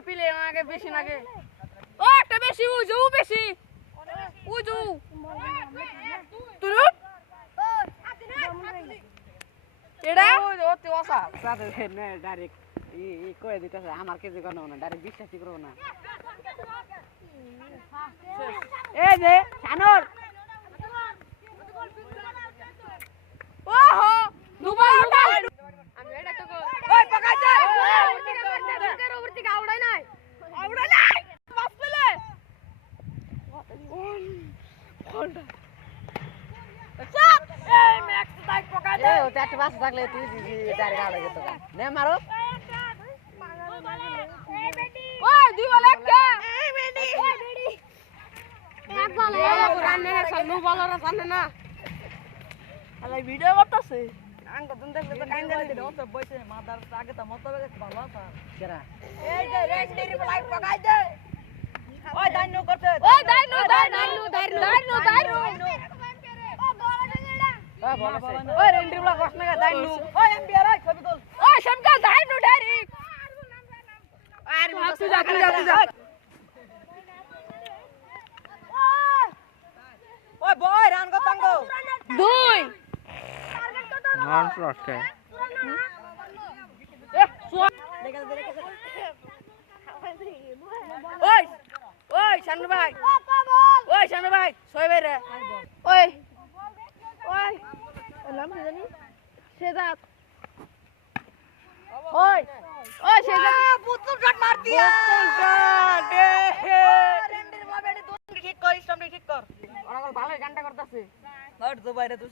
পিলে আগে বেশি নাগে ও একটা বেশি উজু বেশি উজু তুই এডা ও তে ওসা সাথে নে ডাইরেক্ট ই কই দিতেছে আমার কেজি কোন না ডাইরেক্ট বিশ্বাসই করব না এই যে ছানর ওহো দুবার আমি এটা তো ওই পকাই দে ওর দিকে আউড়াই নাই বাস পেলে চাপ এই ম্যাক্স তাই পকাই দে ও চারটি বাস থাকলে তুই ডাইরেক্ট আড়ে যেত নে মারো ওই দুই বল একটা এই বেডি এক বল রান্না সামনে বলরা সামনে না আলাই ভিডিও করতেছে আঙ্গ তুমি দেখলে তো কাইন্দা দিতে ওতে বসে মাদার আগে তো মত বেশ ভালো আছে কেরা এই যে রেড ডেরি লাইভ পকাই দে ওই দাইনো করতে ওই দাইনু ওই বল ওই রেন্ডি বলা কষ্ট না দাইনো ওই এমবিআর ওই ছবি তোল ওই সমকা দাইনু ডাইরেক্ট আরে তুই যা ওই বয় রান গো তঙ্গ দুই নন ফ্রস্টে ওই ওই শানু ভাই ওই শানু ভাই সই ভাই রে ওই ওই নাম কি জানি সেদাত ওই ওই সেদাত পুতুল শট মার দিয়া রেন্ডির বাবেডি তুই ঠিক করিস তুমি ঠিক কর ওরা ভালো গানটা করতেছে হট তো বাইরে তুই